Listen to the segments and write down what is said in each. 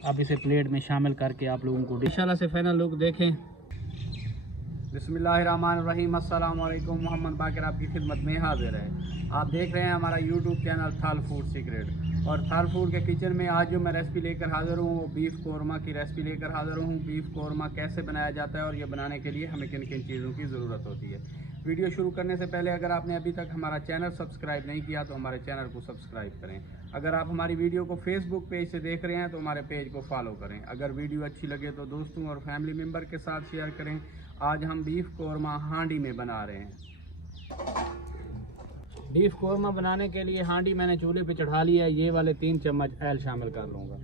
अब इसे प्लेट में शामिल करके आप लोगों को इंशाल्लाह से फाइनल लुक देखें। बिस्मिल्लाहिर्रहमानिर्रहीम, अस्सलाम वालेकुम। मोहम्मद बाकर आपकी खिदमत में हाजिर है। आप देख रहे हैं हमारा यूट्यूब चैनल थाल फूड सीक्रेट। और थाल फूड के किचन में आज जो मैं रेसिपी लेकर हाज़िर हूँ वो बीफ कौरमा की रेसिपी लेकर हाज़िर हूँ। बीफ कौरमा कैसे बनाया जाता है और ये बनाने के लिए हमें किन किन चीज़ों की ज़रूरत होती है। वीडियो शुरू करने से पहले अगर आपने अभी तक हमारा चैनल सब्सक्राइब नहीं किया तो हमारे चैनल को सब्सक्राइब करें। अगर आप हमारी वीडियो को फेसबुक पेज से देख रहे हैं तो हमारे पेज को फॉलो करें। अगर वीडियो अच्छी लगे तो दोस्तों और फैमिली मेम्बर के साथ शेयर करें। आज हम बीफ कौरमा हांडी में बना रहे हैं। बीफ कौरमा बनाने के लिए हांडी मैंने चूल्हे पे चढ़ा लिया है। ये वाले 3 चम्मच ऑयल शामिल कर लूँगा।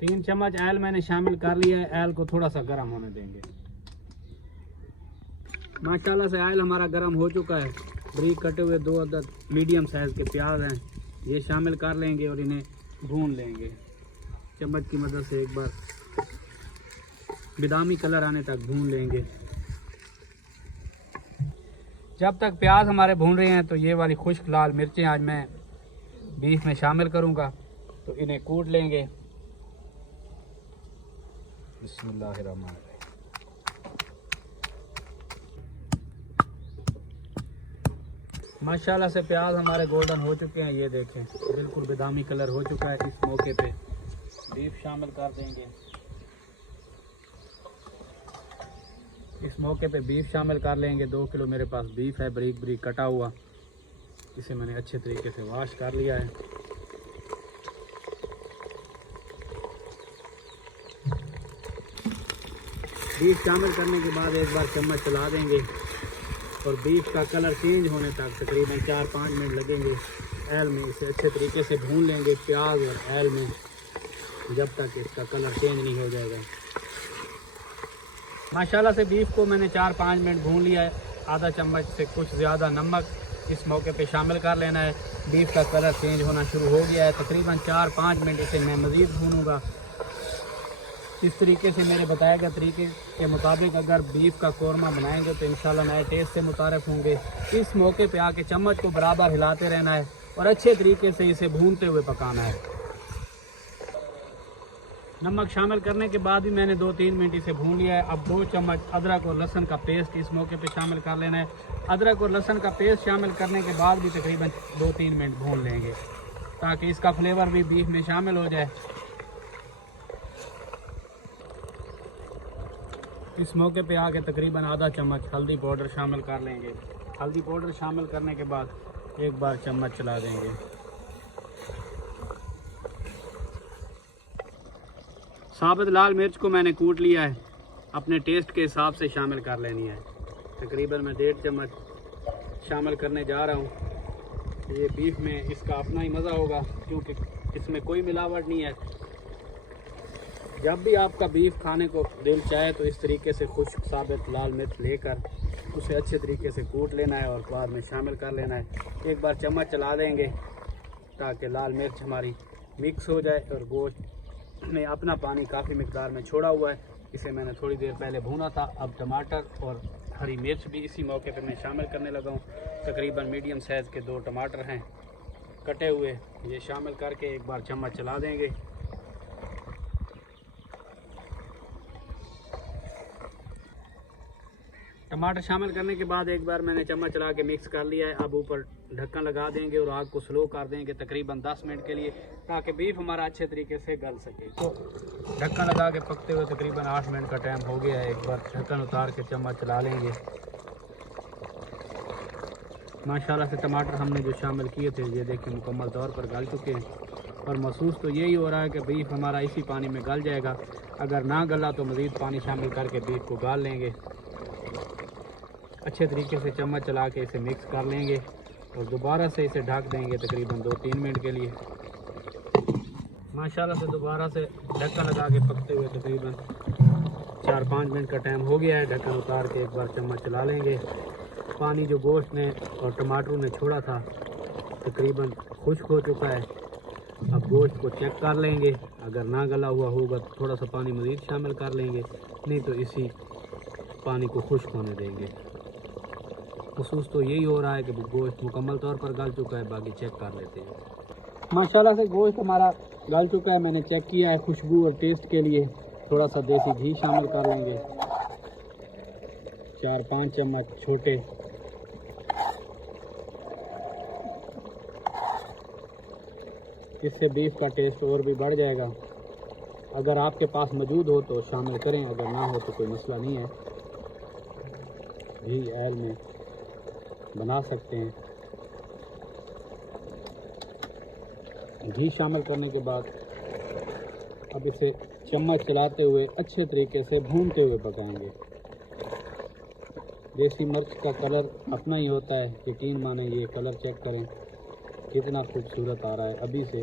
तीन चम्मच ऑयल मैंने शामिल कर लिया है। ऑयल को थोड़ा सा गर्म होने देंगे। माशाल्लाह से ऑयल हमारा गर्म हो चुका है। बारीक कटे हुए 2 अदद मीडियम साइज़ के प्याज हैं, ये शामिल कर लेंगे और इन्हें भून लेंगे। चम्मच की मदद से एक बार बादामी कलर आने तक भून लेंगे। जब तक प्याज हमारे भून रहे हैं तो ये वाली खुश्क लाल मिर्चें आज मैं बीफ में शामिल करूंगा, तो इन्हें कूट लेंगे। बिस्मिल्लाहिर्रहमानिर्रहीम। माशाल्लाह से प्याज हमारे गोल्डन हो चुके हैं। ये देखें बिल्कुल बादामी कलर हो चुका है। इस मौके पे बीफ शामिल कर देंगे। इस मौके पे बीफ शामिल कर लेंगे। 2 किलो मेरे पास बीफ है, बारीक बारीक कटा हुआ। इसे मैंने अच्छे तरीके से वॉश कर लिया है। बीफ शामिल करने के बाद एक बार चम्मच चला देंगे और बीफ का कलर चेंज होने तक तकरीबन 4-5 मिनट लगेंगे। ऑयल में इसे अच्छे तरीके से भून लेंगे, प्याज और ऑयल में, जब तक इसका कलर चेंज नहीं हो जाएगा। माशाल्लाह से बीफ को मैंने 4-5 मिनट भून लिया है। आधा चम्मच से कुछ ज़्यादा नमक इस मौके पे शामिल कर लेना है। बीफ का कलर चेंज होना शुरू हो गया है। तकरीबन 4-5 मिनट इसे मैं मज़ीद भूनूंगा। इस तरीके से मेरे बताए गए तरीके के मुताबिक अगर बीफ का कौरमा बनाएंगे तो इंशाल्लाह नए टेस्ट से मुतारिफ होंगे। इस मौके पे आके चम्मच को बराबर हिलाते रहना है और अच्छे तरीके से इसे भूनते हुए पकाना है। नमक शामिल करने के बाद भी मैंने 2-3 मिनट इसे भून लिया है। अब 2 चम्मच अदरक और लहसुन का पेस्ट इस मौके पे शामिल कर लेना है। अदरक और लहसुन का पेस्ट शामिल करने के बाद भी तकरीबन 2-3 मिनट भून लेंगे ताकि इसका फ्लेवर भी बीफ में शामिल हो जाए। इस मौके पे आके तकरीबन आधा चम्मच हल्दी पाउडर शामिल कर लेंगे। हल्दी पाउडर शामिल करने के बाद एक बार चम्मच चला देंगे। साबुत लाल मिर्च को मैंने कूट लिया है, अपने टेस्ट के हिसाब से शामिल कर लेनी है। तकरीबन मैं 1.5 चम्मच शामिल करने जा रहा हूँ। ये बीफ में इसका अपना ही मज़ा होगा क्योंकि इसमें कोई मिलावट नहीं है। जब भी आपका बीफ खाने को दिल चाहे तो इस तरीके से खुश्क साबुत लाल मिर्च लेकर उसे अच्छे तरीके से कूट लेना है और बाद में शामिल कर लेना है। एक बार चम्मच चला देंगे ताकि लाल मिर्च हमारी मिक्स हो जाए और गोश्त में अपना पानी काफ़ी मिकदार में छोड़ा हुआ है। इसे मैंने थोड़ी देर पहले भूना था। अब टमाटर और हरी मिर्च भी इसी मौके पे मैं शामिल करने लगा हूँ। तकरीबन मीडियम साइज़ के 2 टमाटर हैं कटे हुए, ये शामिल करके एक बार चम्मच चला देंगे। टमाटर शामिल करने के बाद एक बार मैंने चम्मच चला के मिक्स कर लिया है। अब ऊपर ढक्कन लगा देंगे और आग को स्लो कर देंगे तकरीबन 10 मिनट के लिए ताकि बीफ हमारा अच्छे तरीके से गल सके। तो ढक्कन लगा के पकते हुए तकरीबन 8 मिनट का टाइम हो गया है। एक बार ढक्कन उतार के चम्मच चला लेंगे। माशाल्लाह से टमाटर हमने जो शामिल किए थे ये देखिए मुकम्मल तौर पर गल चुके हैं और महसूस तो यही हो रहा है कि बीफ हमारा इसी पानी में गल जाएगा। अगर ना गला तो मज़ीद पानी शामिल करके बीफ को गाल लेंगे। अच्छे तरीके से चम्मच चला के इसे मिक्स कर लेंगे और दोबारा से इसे ढक देंगे तकरीबन 2-3 मिनट के लिए। माशाल्लाह से दोबारा से ढक्कन लगा के पकते हुए तकरीबन 4-5 मिनट का टाइम हो गया है। ढक्कन उतार के एक बार चम्मच चला लेंगे। पानी जो गोश्त ने और टमाटरों ने छोड़ा था तकरीबन खुश्क हो चुका है। अब गोश्त को चेक कर लेंगे, अगर ना गला हुआ होगा तो थोड़ा सा पानी मज़ीद शामिल कर लेंगे, नहीं तो इसी पानी को खुश्क होने देंगे। महसूस तो यही हो रहा है कि गोश्त मुकम्मल तौर पर गल चुका है। बाकी चेक कर लेते हैं। माशाल्लाह से गोश्त हमारा गल चुका है। मैंने चेक किया है। खुशबू और टेस्ट के लिए थोड़ा सा देसी घी शामिल कर लेंगे, 4-5 चम्मच छोटे। इससे बीफ का टेस्ट और भी बढ़ जाएगा। अगर आपके पास मौजूद हो तो शामिल करें, अगर ना हो तो कोई मसला नहीं है, घी ऑयल में बना सकते हैं। घी शामिल करने के बाद अब इसे चम्मच चलाते हुए अच्छे तरीके से भूनते हुए पकाएंगे। देसी मिर्च का कलर अपना ही होता है, यकीन माने। ये कलर चेक करें कितना खूबसूरत आ रहा है अभी से।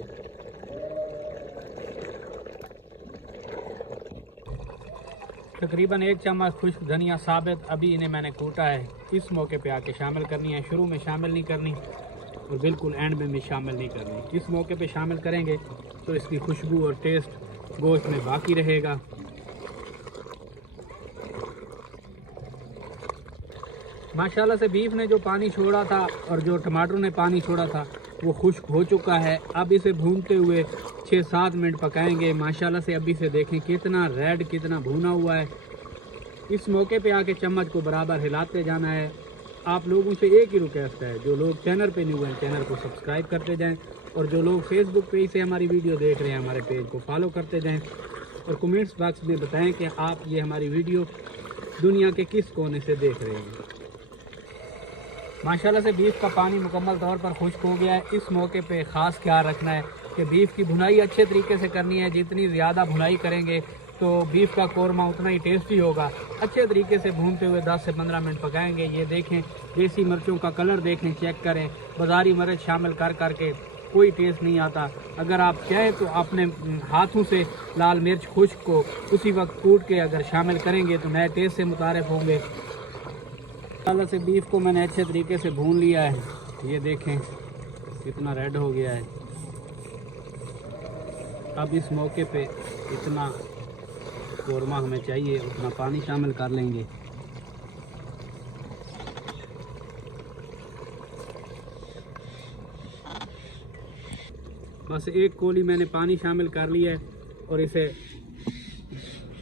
तकरीबन 1 चम्मच खुश्क धनिया साबित अभी इन्हें मैंने कूटा है। इस मौके पे आके शामिल करनी है। शुरू में शामिल नहीं करनी और बिल्कुल एंड में भी शामिल नहीं करनी। इस मौके पे शामिल करेंगे तो इसकी खुशबू और टेस्ट गोश्त में बाकी रहेगा। माशाल्लाह से बीफ ने जो पानी छोड़ा था और जो टमाटर ने पानी छोड़ा था वो खुश्क हो चुका है। अब इसे भूनते हुए 6-7 मिनट पकाएंगे। माशाल्लाह से अभी से देखें कितना रेड, कितना भुना हुआ है। इस मौके पे आके चम्मच को बराबर हिलाते जाना है। आप लोगों से एक ही रिक्वेस्ट है, जो लोग चैनल पे न्यू हैं चैनल को सब्सक्राइब करते जाएं, और जो लोग फेसबुक पेज से हमारी वीडियो देख रहे हैं हमारे पेज को फॉलो करते जाएं, और कमेंट्स बॉक्स में बताएं कि आप ये हमारी वीडियो दुनिया के किस कोने से देख रहे हैं। माशाल्लाह से बीफ का पानी मुकम्मल तौर पर खुश्क हो गया है। इस मौके पे ख़ास ख्याल रखना है कि बीफ की भुनाई अच्छे तरीके से करनी है। जितनी ज़्यादा भुनाई करेंगे तो बीफ का कोरमा उतना ही टेस्टी होगा। अच्छे तरीके से भूनते हुए 10 से 15 मिनट पकाएंगे। ये देखें देसी मिर्चों का कलर देखें, चेक करें। बाज़ारी मिर्च शामिल कर करके कोई टेस्ट नहीं आता। अगर आप चाहें तो अपने हाथों से लाल मिर्च खुश्क को उसी वक्त कूट के अगर शामिल करेंगे तो नए टेस्ट से मुतारिफ होंगे। माशाल्लाह से बीफ को मैंने अच्छे तरीके से भून लिया है। ये देखें कितना रेड हो गया है। अब इस मौके पे इतना कोरमा हमें चाहिए उतना पानी शामिल कर लेंगे। बस 1 कोली मैंने पानी शामिल कर लिया है और इसे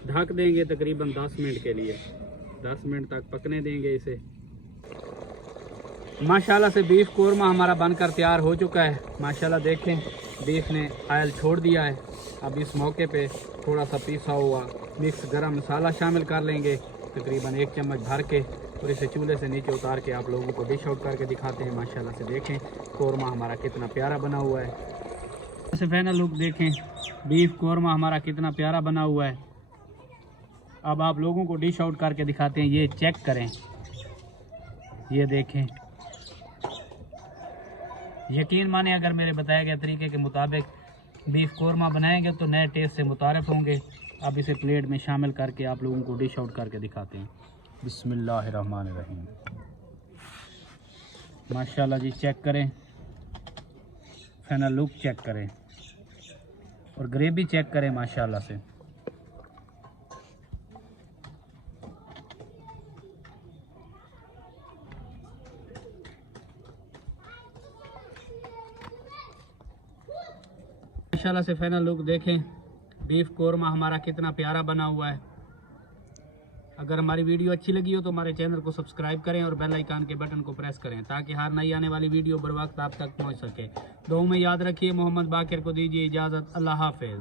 ढक देंगे तकरीबन 10 मिनट के लिए। 10 मिनट तक पकने देंगे इसे। माशाल्लाह से बीफ कोरमा हमारा बनकर तैयार हो चुका है। माशाल्लाह देखें बीफ ने ऑयल छोड़ दिया है। अब इस मौके पे थोड़ा सा पिसा हुआ मिक्स गरम मसाला शामिल कर लेंगे तकरीबन 1 चम्मच भर के, और इसे चूल्हे से नीचे उतार के आप लोगों को डिश आउट करके दिखाते हैं। माशाल्लाह से देखें कोरमा हमारा कितना प्यारा बना हुआ है। ऐसे फाइनल लुक देखें, बीफ कोरमा हमारा कितना प्यारा बना हुआ है। अब आप लोगों को डिश आउट करके दिखाते हैं। ये चेक करें, ये देखें। यकीन माने अगर मेरे बताए गए तरीके के मुताबिक बीफ कोरमा बनाएंगे तो नए टेस्ट से मुतारिफ होंगे। अब इसे प्लेट में शामिल करके आप लोगों को डिश आउट करके दिखाते हैं। बिस्मिल्लाहिर्रहमानिर्रहीम। माशाल्लाह जी, चेक करें, फाइनल लुक चेक करें और ग्रेवी चेक करें। माशाल्लाह से माशाल्लाह से फाइनल लुक देखें, बीफ कोरमा हमारा कितना प्यारा बना हुआ है। अगर हमारी वीडियो अच्छी लगी हो तो हमारे चैनल को सब्सक्राइब करें और बेल आइकन के बटन को प्रेस करें ताकि हर नई आने वाली वीडियो बर वक्त आप तक पहुंच सके। दुआ में याद रखिए। मोहम्मद बाकिर को दीजिए इजाज़त। अल्लाह हाफिज़।